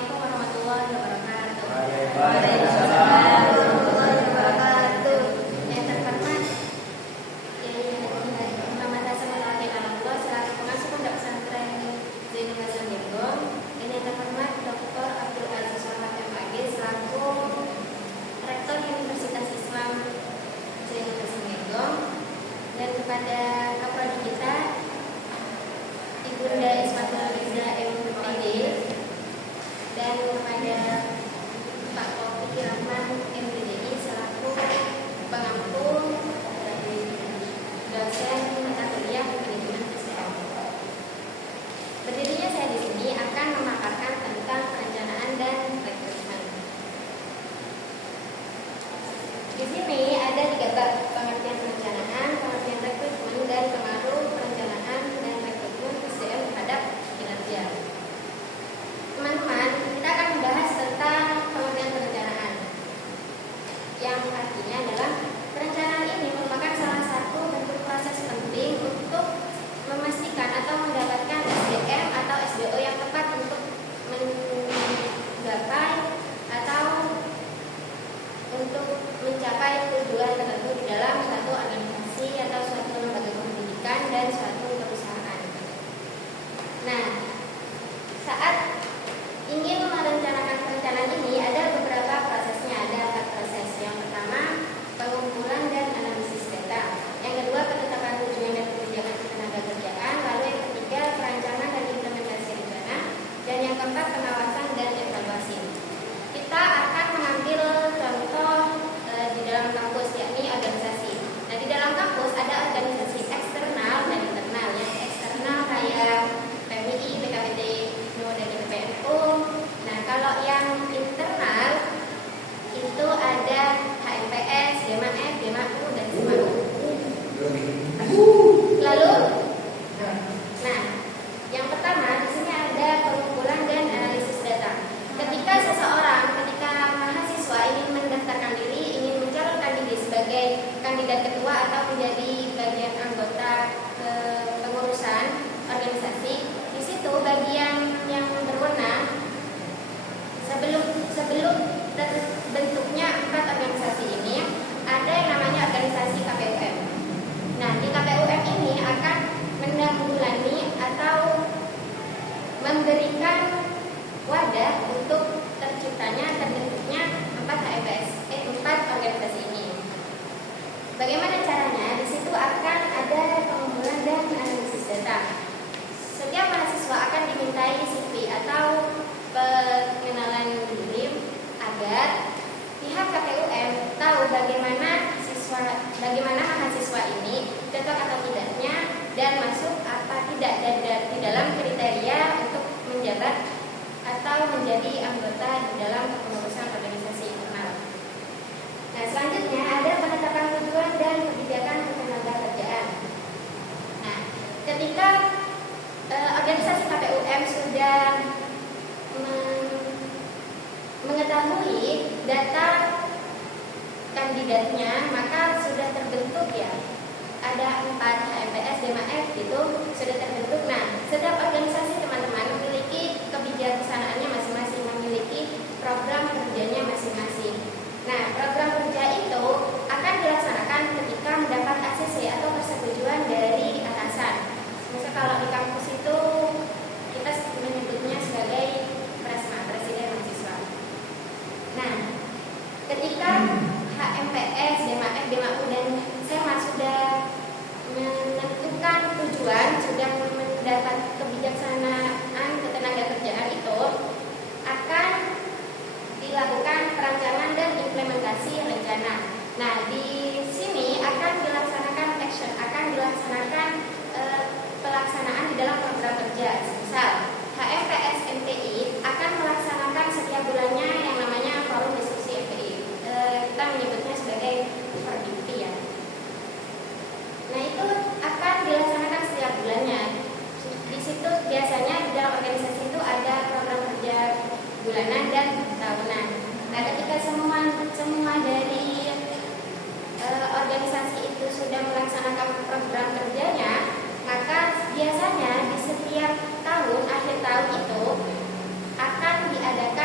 Assalamualaikum warahmatullahi wabarakatuh. Waalaikumsalam warahmatullahi wabarakatuh. Yang terhormat Muhammad Hasan Al-Aqilallah selaku pengasuh Pondok Pesantren Zainul Hasan Denggung, dan yang terhormat Dr. Abdul Aziz Rahmat MAG selaku Rektor Universitas Islam Zainul Hasan Denggung, dan kepada Kapolri kita Ibunda Ismatul Riza MPD, dan kepada Pak Taufik Rahman MPDI selaku pengampu dari dosen mata kuliah pendidikan Islam. Berdirinya saya di sini akan memaparkan tentang perencanaan dan rekrutmen. Di sini ada 3 bab: pengertian perencanaan, pengertian rekrutmen, dan pengaruh perencanaan dan rekrutmen SDM terhadap kinerja. Teman-teman, kita akan membahas tentang pengertian perencanaan, yang artinya adalah perencanaan ini merupakan salah satu bentuk proses penting untuk memastikan atau mendapatkan SDM atau SDO yang tepat untuk menggapai atau untuk mencapai tujuan tertentu di dalam suatu organisasi atau suatu lembaga pendidikan dan suatu perusahaan. Nah, saat ingin merencanakan perencanaan ini ada beberapa prosesnya. Ada 4 proses. Yang pertama, pengumpulan dan analisis data. Yang kedua, penetapan tujuan dan kebijakan ketenagakerjaan. Lalu yang ketiga, perancangan dan implementasi rencana. Dan yang keempat, pengawasan dan evaluasi. Kita akan mengambil contoh di dalam kampus, yakni organisasi. Nah, di dalam kampus ada organisasi eksternal dan internal. Yang eksternal kayak PMI, BKPT, dan PPNU. Nah, kalau yang internal itu ada HMPS, DMAF, DMAU, dan SMAU. Lalu, nah, yang pertama di sini ada pengumpulan dan analisis data. Ketika mahasiswa ingin mendaftarkan diri, ingin mencalonkan diri sebagai kandidat ketua atau menjadi bagian anggota pengurusan organisasi, di situ bagian yang berwenang sebelum terbentuknya 4 organisasi ini ada yang namanya organisasi KPUM. Nah, di KPUM ini akan menanggulangi atau memberikan wadah untuk terbentuknya 4 organisasi ini. Bagaimana caranya? Di situ akan ada pengumpulan dan analisis data. Setiap mahasiswa akan dimintai CV atau pengenalan diri agar pihak KPUM tahu bagaimana mahasiswa ini cocok atau tidaknya dan masuk apa tidak di dalam kriteria untuk menjabat atau menjadi anggota di dalam pengurusan organisasi internal. Nah, selanjutnya ada penetapan tujuan dan kebijakan ketenagakerjaan. Nah, ketika organisasi KPUM sudah mengetahui data kandidatnya, maka sudah terbentuk ya. Ada 4 HMPS, DMAF itu sudah terbentuk. Nah, setiap organisasi teman-teman memiliki kebijaksanaannya masing-masing, memiliki program kerjanya masing-masing. Nah, program kerja itu akan dilaksanakan ketika mendapat ACC atau persetujuan dari atasan. Misalnya kalau di kampus itu kita menyebutnya sebagai Presma, Presiden Mahasiswa. Nah, ketika HMPS, DMAF, DMAU, dan SEMA sudah menentukan tujuan, sudah mendapat kebijaksanaan ketenagakerjaan itu, akan dilakukan perancangan dan implementasi rencana. Nah, di sini akan dilaksanakan action, akan dilaksanakan pelaksanaan di dalam program kerja. Misal, HMPS MTI akan melaksanakan setiap bulannya yang namanya forum diskusi MTI. Kita menyebutnya sebagai Perdimpi ya. Nah, itu akan dilaksanakan setiap bulannya. Di situ biasanya di dalam organisasi itu ada program kerja bulanan dan tahunan. Nah, ketika semua dari organisasi itu sudah melaksanakan program kerjanya, maka biasanya di setiap tahun, akhir tahun itu akan diadakan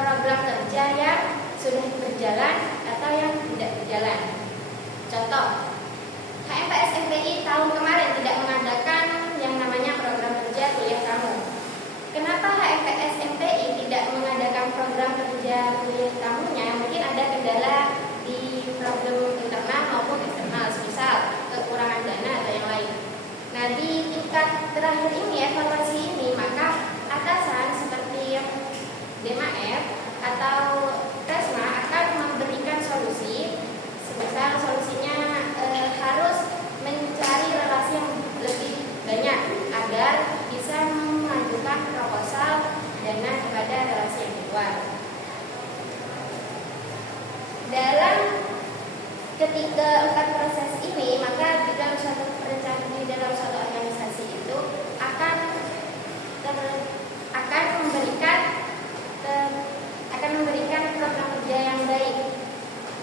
program kerja yang sudah berjalan atau yang tidak berjalan. Contoh, HMPS MPI tahun kemarin tidak mengadakan yang namanya program kerja kuliah kamu. Kenapa HMPS MPI tidak mengadakan program kerja kuliah kamunya? Mungkin ada kendala di problem internal maupun eksternal, misal kekurangan dana atau yang lain. Nah, di tingkat terakhir ini, evaluasi ini, maka atasan seperti DMAF atau Resma akan memberikan solusi. Semisal solusinya harus mencari relasi yang lebih banyak agar bisa mengajukan proposal dana kepada relasi yang di luar. Dalam ketiga empat proses ini, maka di dalam suatu perencanaan, di dalam suatu organisasi itu akan memberikan program kerja yang baik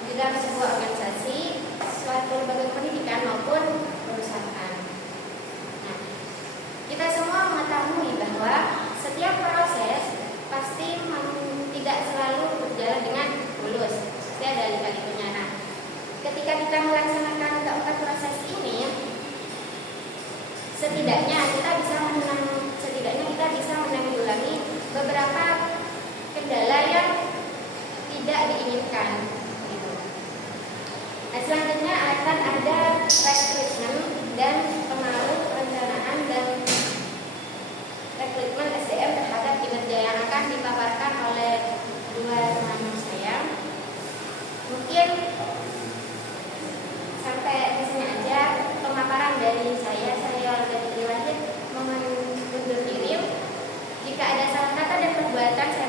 di dalam sebuah organisasi, suatu lembaga pendidikan maupun perusahaan. Nah, kita semua mengetahui bahwa setiap proses pasti tidak selalu berjalan dengan mulus. Saya ada lika-likunya. Nah, ketika kita melaksanakan keempat proses ini, setidaknya kita bisa menanggulangi beberapa kendala yang tidak diinginkan. Nah, selanjutnya akan ada rekrutmen dan pengaruh perencanaan dan rekrutmen SDM terhadap kinerja yang akan dipaparkan oleh dua teman saya. Mungkin sampai di sini aja pemaparan dari saya. Saya Olga Fitri Wahid mohon undur diri. Jika ada salah kata dan perbuatan saya